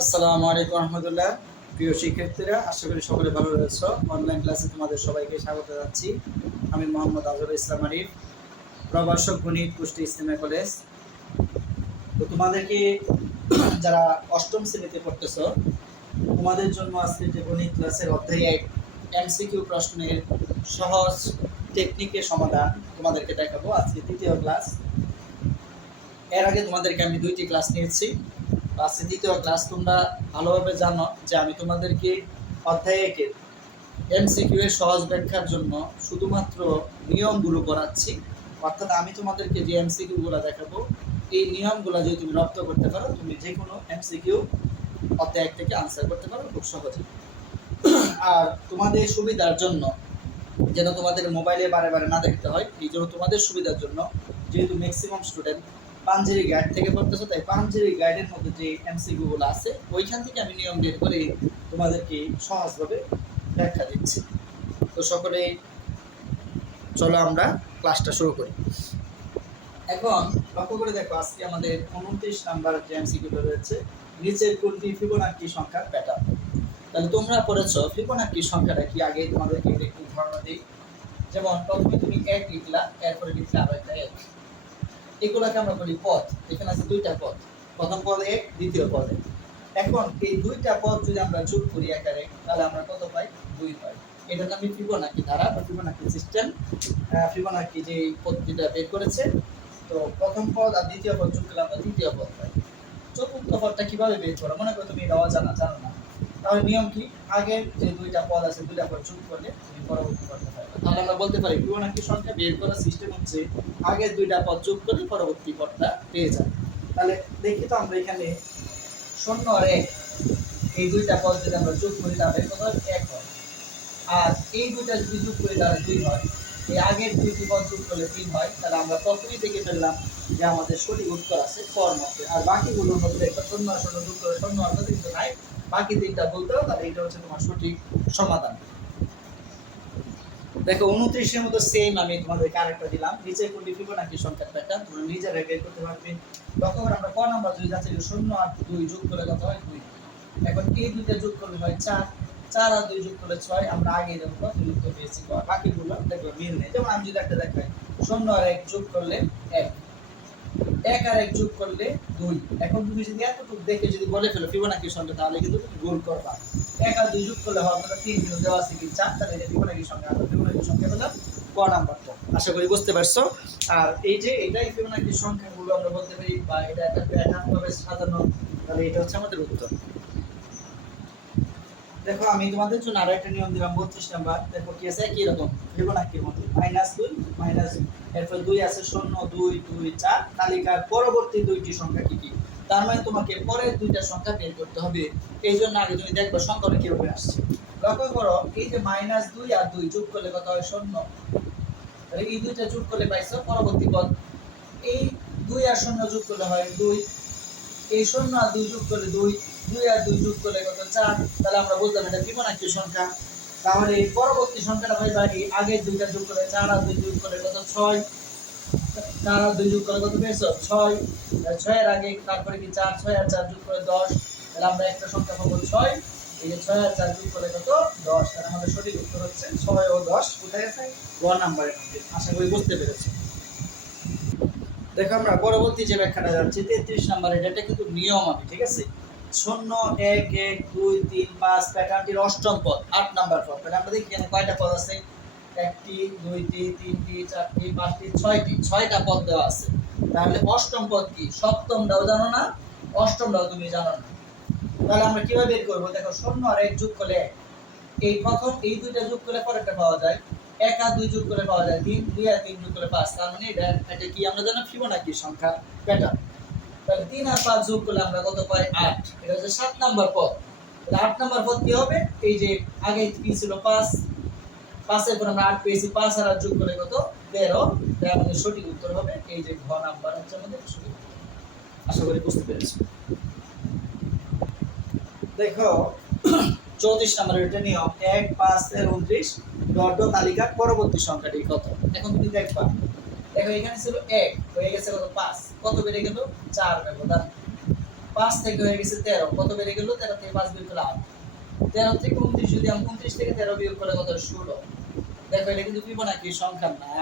আসসালামু আলাইকুম রহমতুল্লাহ। প্রিয় শিক্ষার্থীরা, আশা করি সকলে ভালো রয়েছ। অনলাইন ক্লাসে তোমাদের সবাইকে স্বাগত জানাচ্ছি। আমি মোহাম্মদ আজহারুল ইসলাম আরিফ, প্রভাষক গণিত, কুষ্টি ইসলামিয়া কলেজ। তো তোমাদেরকে যারা অষ্টম শ্রেণীতে পড়তেছ, তোমাদের জন্য আজকে যে গণিত ক্লাসের অধ্যায় 1 এমসিকিউ প্রশ্নের সহজ টেকনিকের সমাধান তোমাদেরকে দেখাবো। আজকে তৃতীয় ক্লাস। এর আগে তোমাদেরকে আমি 2টি ক্লাস নিয়েছি। আজকে দ্বিতীয় ক্লাস। তোমরা ভালোভাবে জানো যে আমি তোমাদেরকে অধ্যায় 1-এর এমসিকিউ এর সহজ ব্যাখ্যার জন্য শুধুমাত্র নিয়মগুলো করাচ্ছি। অর্থাৎ আমি তোমাদেরকে যে এমসিকিউগুলো দেখাবো, এই নিয়মগুলো যদি তুমি রপ্ত করতে পারো, তুমি যে কোনো এমসিকিউ অধ্যায় 1 থেকে আনসার করতে পারো খুব সহজে। আর তোমাদের সুবিধার জন্য, যেন তোমাদের মোবাইলে বারে বারে না দেখতে হয়, এই জন্য তোমাদের সুবিধার জন্য, যেহেতু ম্যাক্সিমাম স্টুডেন্ট পাঞ্জেরি গাইড থেকে পড়তেছো, তাই পাঞ্জেরি গাইডের মধ্যে যে এমসিকিউগুলো আছে ওইখান থেকে আমি নিয়ম বের করে তোমাদেরকে সহজভাবে ব্যাখ্যা দিচ্ছি। তো সকলে চলো আমরা ক্লাসটা শুরু করি। এখন লক্ষ্য করে দেখো, আজকে আমাদের 29 নাম্বার যে এমসিকিউটা রয়েছে, নিচের কোনটি ফিবোনাকি সংখ্যার প্যাটার্ন। তাহলে তোমরা পড়েছো ফিবোনাকি সংখ্যাটা কি, আগে তোমাদেরকে একটু ধারণা দিই। যেমন প্রথমে তুমি 1 লিখলা, এরপরে লিখলা আরো একটা 1। এগুলাকে আমরা বলি পদ। এখানে আছে 2টা পদ, প্রথম পদ 1, দ্বিতীয় পদ 1। এখন এই 2টা পদ যদি আমরা যোগ করি আকারে, তাহলে আমরা কত পাই? 2 পাই। এটাকে আমি ফিবোনাকি ধারা বা ফিবোনাকি সিস্টেম, ফিবোনাকি যে পদ্ধতিটা বের করেছে। তো প্রথম পদ আর দ্বিতীয় পদ যোগ করলে আমরা তৃতীয় পদ পাই। চতুর্থ পদটা কিভাবে বের করো? মনে করো তুমি এটা জানো না, তাহলে নিয়ম কি? আগের যে 2টা পদ আছে, 2টা পদ যোগ করলে তুমি পরবর্তী পদটা পাবে। তাহলে আমরা বলতে পারি ফিবোনাকি সংখ্যা বের করার সিস্টেম হচ্ছে আগের 2টা পদ যোগ করলে পরবর্তী পদটা পেয়ে যায়। তাহলে দেখি তো আমরা এখানে 0 আর 1, এই 2টা পদ যদি আমরা যোগ করি তাহলে কত হয়? 1 হয়। আর এই 2টা যদি যোগ করি তাহলে 2 হয়। এই আগের 2টি পদ যোগ করলে 3 হয়। তাহলে আমরা প্রথমেই দেখে ফেললাম যে আমাদের সঠিক উত্তর আছে কর মধ্যে। আর বাকিগুলোর মধ্যে একটা 0 আর 0 যোগ করে 0 আর কিন্তু নাই, বাকি 3টা বলতে হবে। তাহলে এটা হচ্ছে তোমার সঠিক সমাধান। দেখো 29 এর মতো সেম আমি তোমাদেরকে আরেকটা দিলাম, নিচে কোনটি ফিবোনাকি সংখ্যার প্যাটার্ন, তোমরা নিজেরা বের করতে পারবে। লক্ষ্য করে আমরা ক নাম্বার যদি যাচ্ছে 0 আর 2 যোগ করলে কত হয়? 2। এখন এই 2টা যোগ করলে হয় 4, 4 আর 2 যোগ করলে 6। আমরা আগে দেখো কত উত্তর পেয়েছি, বাকিগুলো দেখো মিল নেই। যেমন আমি যদি একটা দেখাই, 0 আর 1 যোগ করলে 1, 1 আর 1 যোগ করলে 2। এখন তুমি যদি এতটুকু দেখে যদি বলে ফেলো ফিবোনাকি সংখ্যা, তাহলে কিন্তু তুমি গোল করবা। 1 আর 2 যোগ করলে হবে 3, কিন্তু দেওয়া আছে কি 4। তাহলে এটা ফিবোনাকি সংখ্যা। আমরা ফিবোনাকি সংখ্যা পেলাম ক নাম্বারটা। আশা করি বুঝতে পারছো। আর এই যে এটাই ফিবোনাকি সংখ্যাগুলো আমরা বলতে পারি, বা এটা একটা প্যাটার্ন ভাবে সাজানো। তাহলে এটা হচ্ছে আমাদের উত্তর। দেখো আমি তোমাদের জন্য আরো একটা নিয়ম দিলাম 32 নাম্বার। দেখো কি আছে? একই রকম ফিবোনাকির মতো, -2 মাইনাস, এরপর 2 আছে 0 2 2 4। তালিকার পরবর্তী 2টি সংখ্যা কি কি? তার মানে তোমাকে পরের 2টা সংখ্যা বের করতে হবে। এই জন্য আগে তুমি দেখবে সংখ্যাটা কিভাবে আসছে। লক্ষ্য করো, এই যে -2 আর 2 যোগ করলে কত হয়? 0। তাহলে এই 2টা যোগ করলে পাইছো পরবর্তী পদ। এই 2 আর 0 যোগ করলে হয় 2। এই 0 আর 2 যোগ করলে 2, 2 আর 2 যোগ করলে কত? 4। তাহলে আমরা বলতাম এটা ফিবোনাকি সংখ্যা। তাহলে এই পরবর্তী সংখ্যাটা হয় বাকি আগের 2টা যোগ করলে 4 আর 2 যোগ করলে কত? 6। 4 আর 2 যোগ করলে কত পেয়েছো? 6। 6 এর আগে তারপরে কি 4, 6 আর 4 যোগ করে 10। তাহলে আমরা একটা সংখ্যা পাবো 6। এই যে 6 আর 4 যোগ করলে কত? 10। তাহলে আমাদের সঠিক উত্তর হচ্ছে 6 ও 10। কোথায় আছে? গ নাম্বারের মধ্যে। আশা করি বুঝতে পেরেছো। দেখো আমরা পরবর্তী যে ব্যাখ্যাটা যাচ্ছি 33 নাম্বার। এটা কিন্তু নিয়ম আমি, ঠিক আছে? 0 1 1 2 3 5 প্যাটার্নটির অষ্টম পদ 8 নাম্বার পদ। তাহলে আমরা দেখি এখানে কয়টা পদ আছে? 1টি 2টি 3টি 4টি 5টি 6টি, 6টা পদ দেওয়া আছে। তাহলে অষ্টম পদ কি? সপ্তমটাও জানো না, অষ্টমটাও তুমি জানো না। তাহলে আমরা কিভাবে বের করব? দেখো 0 আর 1 যোগ করলে 1, এই প্রথম এই 2টা যোগ করলে পরেরটা পাওয়া যায়। 1 আর 2 যোগ করলে পাওয়া যায় 3, 2 আর 3 যোগ করলে 5। তার মানে এটা কি আমরা জানি ফিবোনাকি সংখ্যার প্যাটার্ন। তাহলে 3 আর 5 যোগ করলে আমরা কত পাই? 8। এটা হচ্ছে 7 নাম্বার পদ। তাহলে 8 নাম্বার পদ কি হবে? এই যে আগে কি ছিল? 5, 5 এর পর আমরা 8 পেয়েছি, 5 আর 8 যোগ করলে কত? 13। তাহলে আমাদের সঠিক উত্তর হবে এই যে ঘ নাম্বার হচ্ছে আমাদের সঠিক উত্তর। আশা করি বুঝতে পেরেছো। দেখো 34 নম্বরের এটা নিয়ম 1 5 এর 29 ডট তালিকার পরবর্তী সংখ্যাটি কত? এখন তুমি দেখবা, দেখো এখানে ছিল 1, হয়ে গেছে কত? 5। কত বেড়ে গেল? 4 ব্যবধান। 5 থেকে হয়ে গেছে 13, কত বেড়ে গেল? 13 থেকে 5 বিয়োগ করলে 8, 13 থেকে 29, যদি আমি 29 থেকে 13 বিয়োগ করলে কত? 16। দেখো এটা কিন্তু ফিবোনাকি সংখ্যা না।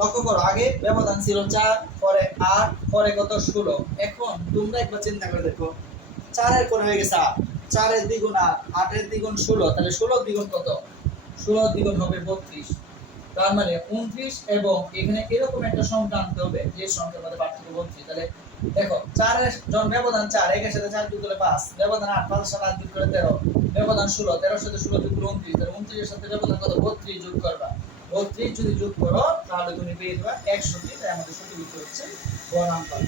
লক্ষ্য করো, আগে ব্যবধান ছিল 4, পরে 8, পরে কত? 16। এখন তোমরা একবার চিন্তা করে দেখো, 4 এর পরে হয়ে গেছে 8, 4 এর দ্বিগুণ 8, 8 এর দ্বিগুণ 16, তাহলে 16 দ্বিগুণ কত? 16 দ্বিগুণ হবে 32। তার মানে 29 এবং এখানে এরকম একটা সংখ্যা আনতে হবে যে সংখ্যার মধ্যে পার্থক্য 32। তাহলে দেখো 4 এর যখন ব্যবধান 4, এর সাথে 4 যোগ করলে 5, ব্যবধান 8, 5 এর সাথে 8 যোগ করলে 13, ব্যবধান 16, 13 এর সাথে 16 যোগ করলে 29, তাহলে 29 এর সাথে ব্যবধান কত? 32 যোগ করবা। 32 যদি যোগ করো তাহলে তুমি পেয়ে যাবে 61। তাই আমাদের সঠিক উত্তর হচ্ছে গ নাম্বার।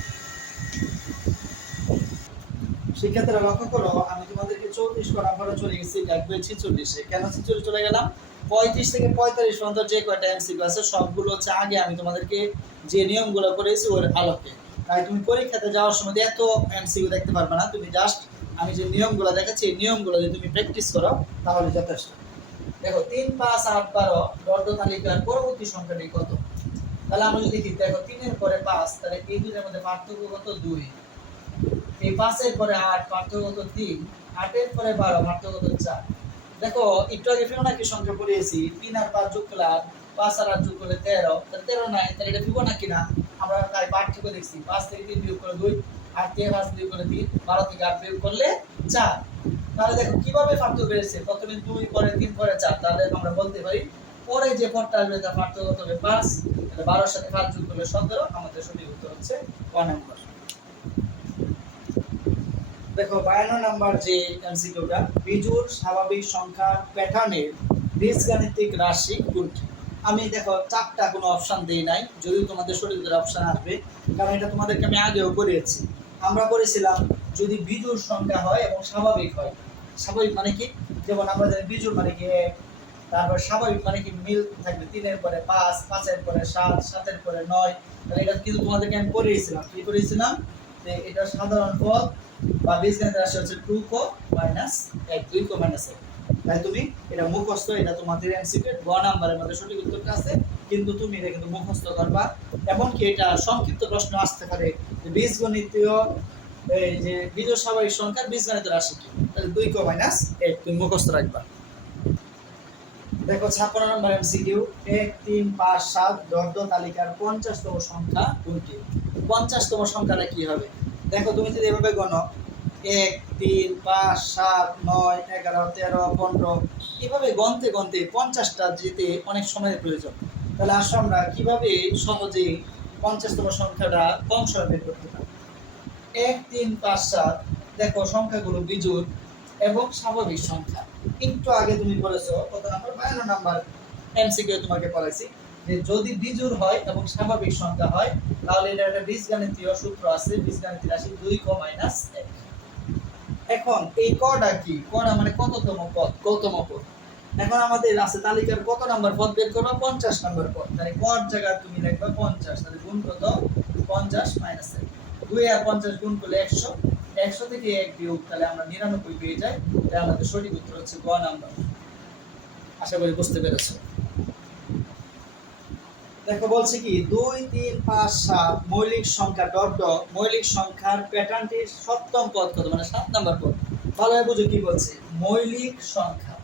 শিক্ষার্থীরা লক্ষ্য করো, আমি তোমাদেরকে 34 করার পরে চলে গেছি দেখবে 46-এ। কেন 46 চলে গেলাম? 35 থেকে 45 পর্যন্ত যে কয়টা এমসিকিউ আছে সবগুলো হচ্ছে আগে আমি তোমাদেরকে যে নিয়মগুলো করেছি ওর আলোকে। তাই তুমি পরীক্ষাতে যাওয়ার সময় এত এমসিকিউ দেখতে পারবে না, তুমি জাস্ট আমি যে নিয়মগুলো দেখাচ্ছি এই নিয়মগুলো যদি তুমি প্র্যাকটিস করো তাহলে যথেষ্ট। দেখো 3, 5, 8, 12 বর্গ তালিকার পরবর্তী সংখ্যাটি কত? তাহলে আমরা যদি দেখি, দেখো 3 এর পরে 5, তাহলে এই দুইটার মধ্যে পার্থক্য কত? 2। এই 5 এর পরে 8, পার্থক্য কত? 3। 8 এর পরে 12, পার্থক্য কত? 4। দেখো একটু আগে ফিবোনাকি সংখ্যা পড়িয়েছি, 3 আর 5 যোগ করলে 8, 5 আর 8 যোগ করলে 13, তাহলে 13 নাই, তাহলে এটা ফিবোনাকি না। আমরা তাই পার্থক্য দেখছি, 5 থেকে 3 বিয়োগ করলে 2, 8 থেকে 5 বিয়োগ করলে 3, 12 থেকে 8 বিয়োগ করলে 4। তাহলে দেখো কিভাবে পার্থক্য বেড়েছে, প্রথমে 2, পরে 3, পরে 4। তাহলে আমরা বলতে পারি পরে যে পদটা আসবে তার পার্থক্য কত হবে? 5। তাহলে 12 এর সাথে 5 যোগ করলে 17। আমাদের সঠিক উত্তর হচ্ছে 1 নাম্বার। দেখো 52 নাম্বার যে এমসিকিউটা, বিজোড় স্বাভাবিক সংখ্যার প্যাটার্নের বীজগাণিতিক রাশি কোনটি? আমি দেখো 4টা কোনো অপশন দেই নাই, যদিও তোমাদের সঠিক অপশন আসবে, কারণ এটা তোমাদেরকে আমি আগেও করিয়েছি। আমরা করেছিলাম যদি বিজোড় সংখ্যা হয় এবং স্বাভাবিক হয়। স্বাভাবিক মানে কি? যেমন আমরা জানি বিজোড় মানে কি 1, তারপর স্বাভাবিক মানে কি মিল থাকবে 3 এর পরে 5, 5 এর পরে 7, 7 এর পরে 9। তাহলে এটা কিন্তু তোমাদেরকে আমি করিয়েছিলাম। কি করিয়েছিলাম? যে এটা সাধারণ পদ বা বীজগণিতের রাশি হচ্ছে 2 ক মাইনাস 1, 2 ক মাইনাস 1। তাই তুমি এটা মুখস্থ, এটা তোমাদের এমসিকিউ গ নাম্বারের মধ্যে সঠিক উত্তরটা আছে, কিন্তু তুমি এটা কিন্তু মুখস্থ করবা। এমনকি এটা সংক্ষিপ্ত প্রশ্ন আসতে পারে যে বীজগণিতীয় এই যে বিজোড় স্বাভাবিক সংখ্যার বীজগণিতের রাশি কি? তাহলে 2 ক মাইনাস 1 তুমি মুখস্থ রাখবা। দেখো 56 নম্বর এমসিকিউ, 1, 3, 5, 7 দর্দ তালিকার 50তম সংখ্যা কোনটি? 50তম সংখ্যাটা কি হবে? দেখো তুমি যদি এভাবে গণো 1, 3, 5, 7, 9, 11, 13, 15 এভাবে গণতে গণতে 50টা যেতে অনেক সময়ের প্রয়োজন। তাহলে আসো আমরা কিভাবে সহজে 50তম সংখ্যাটা কম সময়ে বের করতে পারি। 1, 3, 5, 7 দেখো সংখ্যাগুলো বিজোড় এবং স্বাভাবিক সংখ্যা। একটু আগে তুমি পড়েছো কত নাম্বার? 52 নাম্বার এমসিকিউ তোমাকে পড়াইছি যে যদি বিজোড় হয় এবং স্বাভাবিক সংখ্যা হয় তাহলে এটা একটা বীজগণিতীয় সূত্র আছে, বীজগণিতীয় রাশি 2 ক মাইনাস 1। এখন এই কটা কি? কটা মানে কততম পদ, কততম পদ। এখন আমাদের আছে তালিকার কত নাম্বার পদ বের করবা? 50 নাম্বার পদ। তাহলে কত জায়গায় তুমি লিখবা 50, তাহলে গুণ কত? 50 মাইনাস 1। 2 আর 50 গুণ করলে 100, 100 থেকে 1 বিয়োগ তাহলে আমরা 99 পেয়ে যাই। তাই আমাদের সঠিক উত্তর হচ্ছে গ নাম্বার। আশা করি বুঝতে পেরেছো। দেখো বলছে কি 2, 3, 5, 7 মৌলিক সংখ্যা ডট ডট মৌলিক সংখ্যার প্যাটার্নটির সপ্তম পদ কত? মানে 7 নাম্বার পদ। ভালোভাবে বুঝো কি বলছে, মৌলিক সংখ্যা।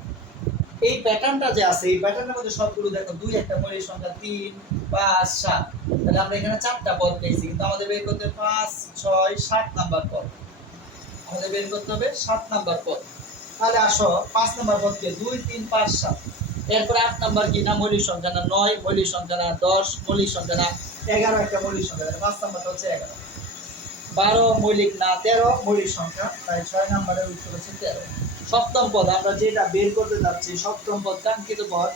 এই প্যাটার্নটা যে আছে এই প্যাটার্নের মধ্যে সবগুলো দেখো 2 একটা মৌলিক সংখ্যা, 3, 5, 7। তাহলে আমরা এখানে 4টা পদ পেয়েছি, কিন্তু আমাদের বের করতে 5, 6, 7 নাম্বার পদ। আমাদের বের করতে হবে 7 নাম্বার পদ। তাহলে আসো 5 নাম্বার পদ কে? 2, 3, 5, 7। এরপর 8 নাম্বার কি? না মৌলিক সংখ্যা না 9 মৌলিক সংখ্যা না 10 মৌলিক সংখ্যা না 11 একটা মৌলিক সংখ্যা। তাহলে 5 নাম্বারটা হচ্ছে 11। 12 মৌলিক না 13 মৌলিক সংখ্যা। তাই 6 নাম্বারের উত্তর হচ্ছে 13। সপ্তম পদ আমরা যেটা বের করতে যাচ্ছি, সপ্তম পদ কাঙ্ক্ষিত পদ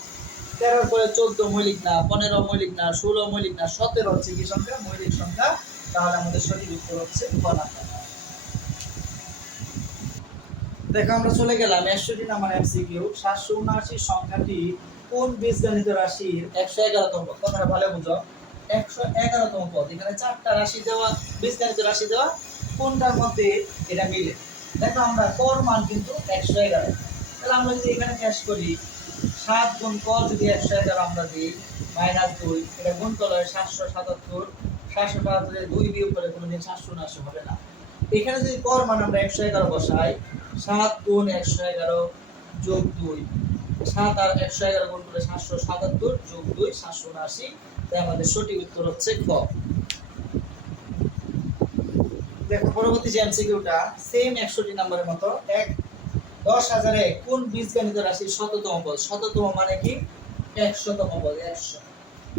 13 এর পরে 14 মৌলিক না, 15 মৌলিক না, 16 মৌলিক না, 17 হচ্ছে কি সংখ্যা? মৌলিক সংখ্যা। তাহলে আমাদের সঠিক উত্তর হচ্ছে খ নাম্বার। দেখো আমরা চলে গেলাম 61 নাম্বার এমসিকিউ, 779 সংখ্যাটি কোন বীজগণিত রাশির 111তম পদ? কথাটা ভালো বুঝো, 111তম পদ। এখানে 4টা রাশি দেওয়া, বীজগণিত রাশি দেওয়া, কোনটার মধ্যে এটা মিলে? দেখো আমরা কর মান কিন্তু 111। তাহলে আমরা যদি এখানে ক্যাশ করি 7 গুণ ক যদি 111 আমরা দিই মাইনাস 2, এটা গুণ করলে 777। 777 2 বিয়োগ করে কোনোদিন 779 হবে না। এখানে যদি কর মান আমরা 111 বসাই, 7 গুণ 111 যোগ 2, 7 আর 111 গুণ করলে 777 যোগ 2 779। তাই আমাদের সঠিক উত্তর হচ্ছে ক। দেখো পরবর্তী যে এমসিকিউটা সেম 61 নম্বরের মতো। 10,000-এ কোন বীজগণিত রাশির শততম পদ? শততম মানে কি? 100তম পদ। 100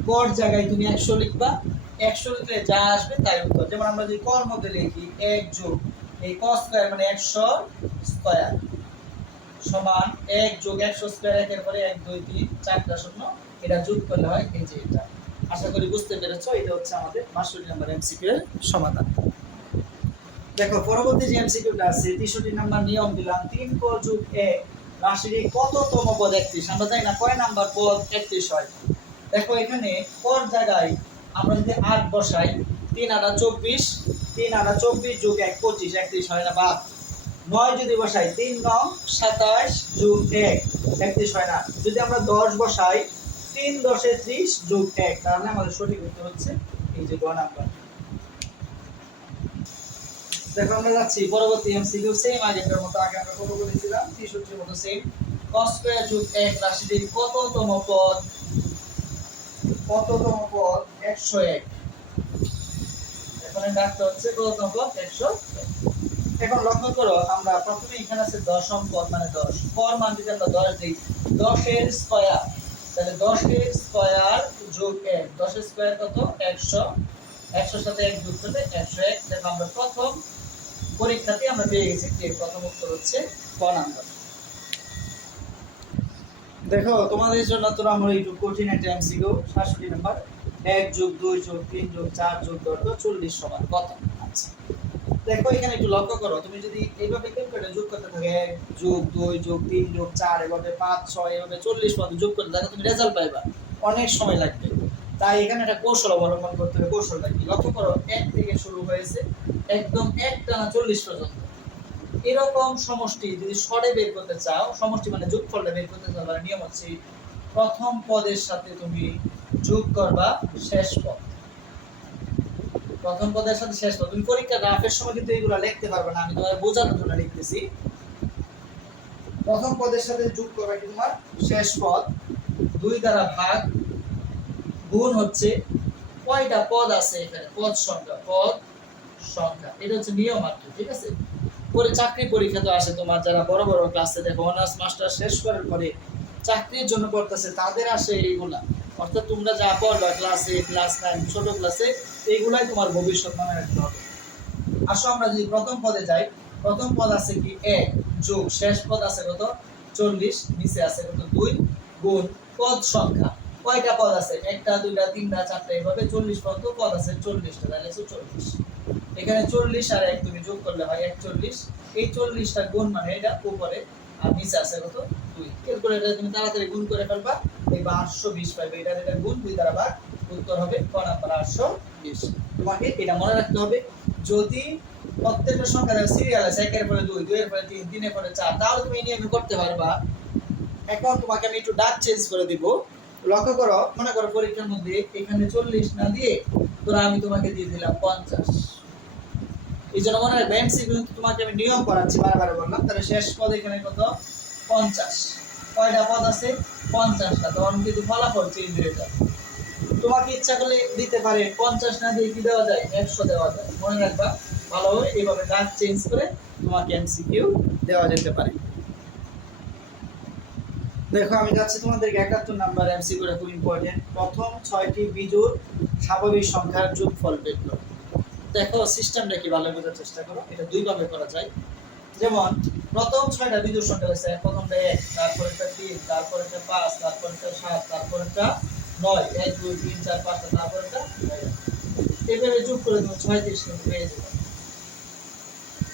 পর জায়গায় তুমি 100 লিখবা, 100 লিখলে যা আসবে তাই উত্তর। যেমন আমরা যদি কর মধ্যে লিখি 1 যোগ এই cos স্কয়ার মানে 100 স্কয়ার সমান 1 যোগ 100 স্কয়ার, একের পরে 1 2 3 4টা শূন্য, এটা যোগ করলে হয় এই যে এটা। আশা করি বুঝতে পেরেছো। এটা হচ্ছে আমাদের 62 নম্বর এমসিকিউ এর সমাধান। দেখো পরবর্তী যে এমসিকিউটা আছে 63 নাম্বার নিয়ম দিলাম 3 ক যোগ 1 রাশির কততম পদ? 31। আমরা জানি না কয় নাম্বার পদ 31 হয়। দেখো এখানে পর জায়গায় আমরা যদি 8 বসাই, 3 8 24, 3 8 24 যোগ 1 25, 31 হয় না? বা 9 যদি বসাই 3 9 27 যোগ 1 31 হয় না? যদি আমরা 10 বসাই 3 10 30 যোগ 1, তাহলে আমাদের সঠিক উত্তর হচ্ছে এই যে গ নাম্বার। দেখো আমরা যাচ্ছি পরবর্তী এমসিকিউ সেম আগেরটার মতো। আগে আমরা কত বলেছিলাম? 63 এর মতো সেম। cos স্কয়ার যোগ 1 রাশিটির কততম পদ? কততম পদ? 101। এখন ডাকতে হচ্ছে কততম পদ? 101। এখন লক্ষ্য করো আমরা প্রথমে এখানে আছে দশম পদ মানে 10, পর মান যদি আমরা 10 দিই 10 এর স্কয়ার, তাহলে 10 এর স্কয়ার যোগ 1, 10 এর স্কয়ার কত? 100, 100 সাথে 1 যোগ করলে 101। দেখো আমরা প্রথম পরীক্ষাতে আমরা পেয়ে গেছি যে প্রথম উত্তর হচ্ছে ক নাম্বার। দেখো তোমাদের জন্য তো আমরা একটু কঠিন একটা এমসিকিউ 67 নাম্বার। 1 যোগ 2 যোগ 3 যোগ 4 যোগ 10 40 সমান কত? আচ্ছা দেখো এখানে একটু লক্ষ্য করো, তুমি যদি এইভাবে ক্যালকুলেটর যোগ করতে থাকে 1 যোগ 2 যোগ 3 যোগ 4 এভাবে 5 6 এভাবে 40 পর্যন্ত যোগ করতে থাকে, তুমি রেজাল্ট পাইবা অনেক সময় লাগবে। তাই এখানে একটা কৌশল অবলম্বন করতে হবে। কৌশলটা কি? লক্ষ্য করো 1 থেকে শুরু হয়েছে একদম 1 টানা 40 পর্যন্ত। এরকম সমষ্টি যদি সরে বের করতে চাও, সমষ্টি মানে যোগফলটা বের করতে চাও, তাহলে নিয়ম হচ্ছে প্রথম পদের সাথে তুমি যোগ করবা শেষ পদ। প্রথম পদের সাথে শেষ পদ। তুমি পরীক্ষা গ্রাফের সময় কিন্তু এগুলো লিখতে পারবে না, আমি তোমাদের বোঝানোর জন্য লিখতেছি। প্রথম পদের সাথে যোগ করবে কি তোমার শেষ পদ, 2 দ্বারা ভাগ, গুণ হচ্ছে কয়টা পদ আছে এখানে? পদ সংখ্যা, পদ সংখ্যা। এটা হচ্ছে নিয়ম মাত্র, ঠিক আছে? পরে চাকরি পরীক্ষা তো আসে তোমার, যারা বড় বড় ক্লাসে দেখো অনার্স মাস্টার শেষ করার পরে চাকরির জন্য পড়তেছে, তাদের আসে এইগুলা। অর্থাৎ তোমরা যা পড়বা ক্লাসে, ক্লাস 9 ছোট ক্লাসে, এইগুলাই তোমার ভবিষ্যৎ মনে রাখতে হবে। আসো আমরা যদি প্রথম পদে যাই, প্রথম পদ আছে কি 1 যোগ শেষ পদ আছে কত? 40, নিচে আছে কত? 2 গুণ পদ সংখ্যা। কয়টা পদ আছে? একটা দুইটা তিনটা চারটা, এইভাবে 40 পর্যন্ত পদ আছে, 40টা, তাহলে 40। এখানে 40 আর 1 তুমি যোগ করলে হয় 41। এই 40টা গুণ মানে এটা উপরে আর নিচে আছে কত? 2। ক্যালকুলেটরে তুমি তাড়াতাড়ি গুণ করে ফেলবা, দেখবা 820 পাবে। এটা গুণ 2 দ্বারা ভাগ, উত্তর হবে ক নাম্বার 820। তোমাকে এটা মনে রাখতে হবে। যদি প্রত্যেকটা সংখ্যা সিরিয়াল আছে, 1 এর পরে 2, 2 এর পরে 3, 3 এর পরে 4, তাহলে তুমি এই নিয়মে করতে পারবা। এখন তোমাকে আমি একটু ডাক চেঞ্জ করে দিব। লক্ষ্য করো, মনে করো পরীক্ষার মধ্যে এখানে 40 না দিয়ে তোরা আমি তোমাকে দিয়ে দিলাম 50। এই জন্য মনে রাখবে এমসিকিউ কিন্তু তোমাকে আমি নিয়ম করাচ্ছি, বারবার বললাম। তাহলে শেষ পদ এখানে কত? 50। কয়টা পদ আছে? 50টা। তখন কিন্তু ফলাফল চেঞ্জ হয়ে যায়। তোমাকে ইচ্ছা করলে দিতে পারে 50 না দিয়ে কি দেওয়া যায়? 100 দেওয়া যায়। মনে রাখবা ভালোভাবে, এইভাবে ডাক চেঞ্জ করে তোমাকে এমসিকিউ দেওয়া যেতে পারে। দেখো আমি যাচ্ছি তোমাদেরকে 71 নাম্বার এমসিকিউটা খুব ইম্পর্টেন্ট। প্রথম 6টি বিজোড় স্বাভাবিক সংখ্যার যোগফল বের করো। দেখো সিস্টেমটা কি ভালো বোঝার চেষ্টা করো। এটা দুই ভাবে করা যায়। যেমন প্রথম 6টা বিজোড় সংখ্যা আছে, প্রথমটা 1, তারপরেরটা 3, তারপরেরটা 5, তারপরেরটা 7, তারপরেরটা 9, 1 2 3 4 5টা, তারপরেরটা 9। এভাবে যোগ করে তুমি 36 কিন্তু পেয়ে যাবে।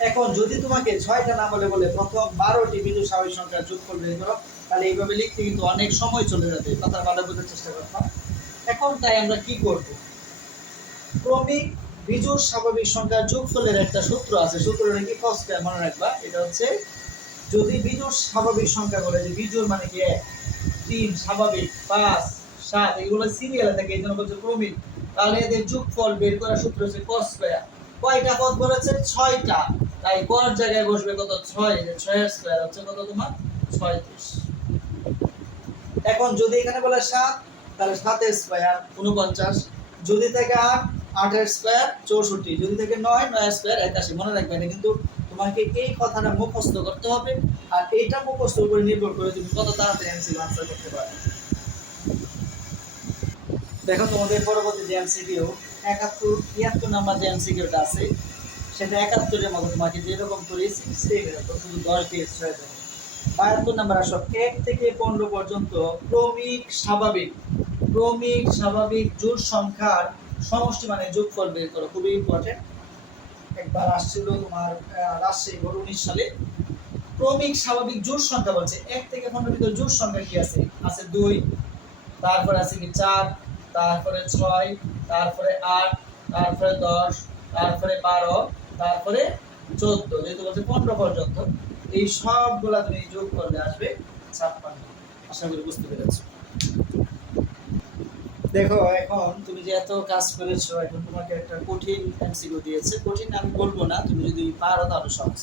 এখন যদি তোমাকে 6টা না বলে প্রথম 12টি বিজোড় স্বাভাবিক সংখ্যার যোগফল বের করো, তাহলে এইভাবে লিখতে কিন্তু অনেক সময় চলে যাবে। কথা ভালো বোঝার চেষ্টা করো। এখন তাই আমরা কি করব? ক্রমিক বিজোড় স্বাভাবিক সংখ্যার যোগফলের একটা সূত্র আছে। সূত্রটা কি? cos square. মনে রাখবা এটা হচ্ছে, যদি বিজোড় স্বাভাবিক সংখ্যা বলে, যে বিজোড় মানে কি 1 3 স্বাভাবিক 5 7 এগুলো সিরিয়ালে থাকে, এই জন্য বলছে ক্রমিক, তাহলে এদের যোগফল বের করার সূত্র হচ্ছে cos স্কয়ার। কয়টা পদ বলেছে? 6টা। তাই পর জায়গায় বসবে কত? 6। 6 এর স্কয়ার হচ্ছে কত তোমার? 36। এখন যদি এখানে বলে 7, তাহলে 7 এর স্কয়ার 49। যদি থেকে 8, 8 এর স্কয়ার 64। যদি থেকে 9, 9 এর স্কয়ার 81। মনে রাখবে, এটা কিন্তু তোমাকে এই কথাটা মুখস্থ করতে হবে, আর এইটা মুখস্থ করে নির্ভর করে তুমি কত তাড়াতাড়ি এমসিকিউ আনসার করতে পারবে। দেখো তোমাদের পরবর্তী যে এমসিকিউ 73 নাম্বার যে এমসিকিউটা আছে, সেটা 71 এর মতো তোমাকে যেরকম করেছি সেম এরকম, শুধু 10 দিয়ে ছয় দেবে। 72 নাম্বার আসো, 1 থেকে 15 পর্যন্ত ক্রমিক স্বাভাবিক জোড় সংখ্যার সমষ্টি মানে যোগফল বের করো। খুবই ইম্পর্টেন্ট, একবার আসছিল তোমার রাজশাহী 19 সালে। ক্রমিক স্বাভাবিক জোড় সংখ্যা বলছে 1 থেকে 15 ভিতরে জোড় সংখ্যা কি আছে? আছে 2, তারপরে আছে কি 4, তারপরে 6, তারপরে 8, তারপরে 10, তারপরে 12, তারপরে 14, যেহেতু বলছে 15 পর্যন্ত, এই সবগুলা তুমি যোগ করলে আসবে 56। আশা করি বুঝতে পেরেছো। দেখো এখন তুমি যে এত কাজ করেছো, এখন তোমাকে একটা কঠিন এমসিকিউ দিয়েছে। কঠিন আমি বলবো না, তুমি যদি পারো তাহলে সহজ।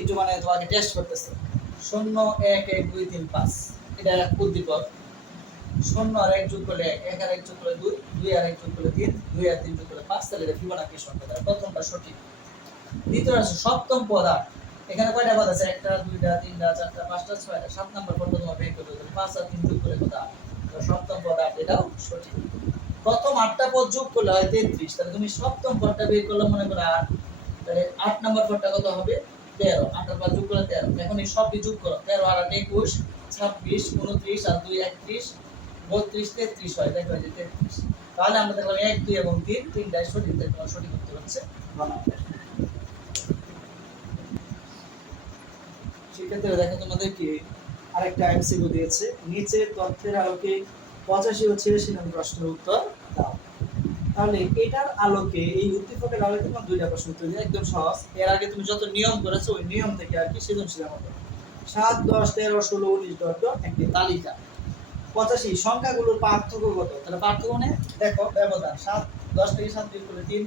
একটু মানে তোমাকে টেস্ট করতেছে। 0 1 1 2 3 5, এটা উদ্দীপক। 0 আর 1 যোগ করলে 1, 1 আর 1 যোগ করলে 2, 2 আর 1 যোগ করলে 3, 2 আর 3 যোগ করলে 5, তাহলে এটা ফিবোনাকি সংখ্যা। তাহলে প্রথমটা সঠিক। দ্বিতীয় আছে সপ্তম পদ 8। এখানে কয়টা পদ আছে? 1টা 2টা 3টা 4টা 5টা 6টা। 7 নাম্বার পদ তোমার বের করতে হবে। 5 আর 3 যোগ করে কত? 8। তো সপ্তম পদ 8, এটাও সঠিক। প্রথম 8টা পদ যোগ করলে হয় 33। তাহলে তুমি সপ্তম পদটা বের করলে মনে করো 8, তাহলে 8 নাম্বার পদটা কত হবে? 13। 8 আর 5 যোগ করলে 13। এখন এই সবই যোগ করো। 13 আর 8 21, 26, 29 আর 2 31, 32, 33 হয়। দেখো এই যে 33। তাহলে আমরা দেখলাম 1 2 এবং 3, তিনটাই সঠিক। তোমার সঠিক উত্তর হচ্ছে 1 নাম্বার। সেক্ষেত্রে দেখো তোমাদেরকে আরেকটা এমসিকিউ দিয়েছে, নিচের তথ্যের আলোকে 85 ও 86 নম্বর প্রশ্নের উত্তর দাও। তাহলে এটার আলোকে, এই উদ্দীপকের আলোকে তোমার দুইটা প্রশ্ন উত্তর দিই, একদম সহজ। এর আগে তুমি যত নিয়ম করেছো ওই নিয়ম থেকে আর কি সৃজনশীল মতো 7 10 13 16 19 ডট একটি তালিকা। 85 সংখ্যাগুলোর পার্থক্য কত? তাহলে পার্থক্য মানে দেখো ব্যবধান, 7 10 থেকে 7 বিয়োগ করলে 3,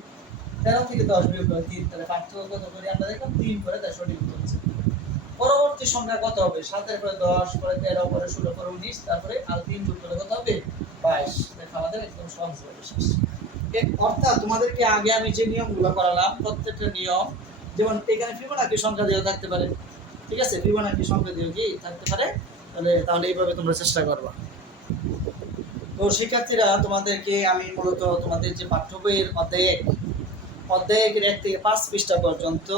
13 থেকে 10 বিয়োগ করলে 3, তাহলে পার্থক্য কত করি আমরা দেখো 3 করে, তাই সঠিক উত্তর হচ্ছে। পরবর্তী সংখ্যা কত হবে? 7 এর পরে 10, পরে 13, পরে 16, পরে 19, তারপরে আর 3 যোগ করলে কত হবে? 22। দেখো আমাদের একদম সহজ হয়ে শেষ। অর্থাৎ তোমাদেরকে আগে আমি যে নিয়মগুলো করালাম প্রত্যেকটা নিয়ম, যেমন এখানে ফিবোনাকি সংখ্যা দিয়েও থাকতে পারে, ঠিক আছে? ফিবোনাকি সংখ্যা দিয়েও কি থাকতে পারে, তাহলে এইভাবে তোমরা চেষ্টা করবা। তো শিক্ষার্থীরা, তোমাদেরকে আমি মূলত তোমাদের যে পাঠ্য বইয়ের অধ্যায় 1 থেকে 5 পৃষ্ঠা পর্যন্ত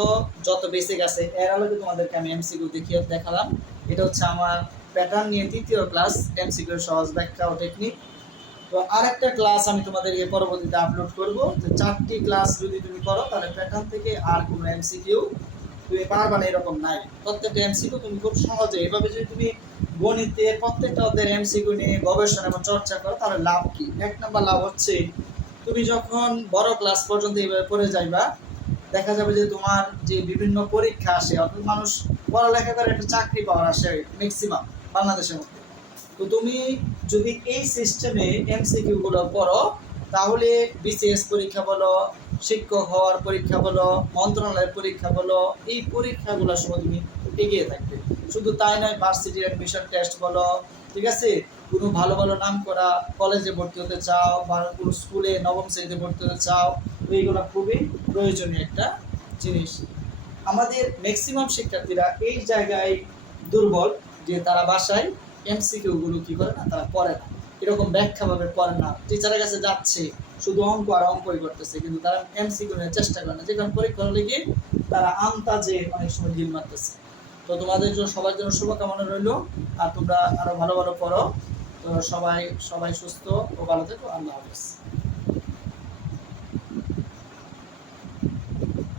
যত বেসিক আছে এর আলোকে তোমাদেরকে আমি এমসিকিউ দেখালাম। এটা হচ্ছে আমার প্যাটার্ন নিয়ে 3য় ক্লাস, এমসিকিউ সহজ ব্যাখ্যা ও টেকনিক। তো আরেকটা ক্লাস আমি তোমাদেরকে পরবর্তীতে আপলোড করব। তো 4টি ক্লাস যদি তুমি করো তাহলে প্যাটার্ন থেকে আর কোনো এমসিকিউ তুমি পারবা না এরকম নাই। প্রত্যেকটা এমসিকিউ তুমি খুব সহজে, এভাবে যদি তুমি গণিতে প্রত্যেকটা অধ্যায়ের এমসিকিউ নিয়ে গবেষণা এবং চর্চা করো তাহলে লাভ কি? 1 নম্বর লাভ হচ্ছে, তুমি যখন বড় ক্লাস পর্যন্ত এইভাবে পড়ে যাইবা, দেখা যাবে যে তোমার যে বিভিন্ন পরীক্ষা আসে, অর্থাৎ মানুষ পড়ালেখা করে একটা চাকরি পাওয়ার আসে ম্যাক্সিমাম বাংলাদেশের মধ্যে। তো তুমি যদি এই সিস্টেমে এমসিকিউ গুলো পড়ো, তাহলে বিসিএস পরীক্ষা বলো, শিক্ষক হওয়ার পরীক্ষা বলো, মন্ত্রণালয়ের পরীক্ষা বলো, এই পরীক্ষাগুলোর সময় তুমি এগিয়ে থাকবে। শুধু তাই নয়, ভার্সিটি অ্যাডমিশন টেস্ট বলো, ঠিক আছে? কোনো ভালো ভালো নাম করা কলেজে ভর্তি হতে চাও বা কোনো স্কুলে 9ম শ্রেণীতে ভর্তি হতে চাও, তো এইগুলো খুবই প্রয়োজনীয় একটা জিনিস। আমাদের ম্যাক্সিমাম শিক্ষার্থীরা এই জায়গায় দুর্বল, যে তারা বাসায় এমসিকিউ গুলো কি করে না, তারা পড়ে না, এরকম ব্যাখ্যাভাবে পড়ে না। টিচারের কাছে যাচ্ছে, শুধু অঙ্ক আর অঙ্কই করতেছে, কিন্তু তারা এমসিকিউ নেওয়ার চেষ্টা করে না। যেখানে পরীক্ষা হলে গিয়ে তারা আন্তাজে অনেক সময় ডিল মারতেছে। তো তোমাদের জন্য সবার জন্য শুভকামনা রইল, আর তোমরা আরো ভালো ভালো পড়ো। তো সবাই সুস্থ ও ভালো থেকো। আল্লাহ হাফেজ।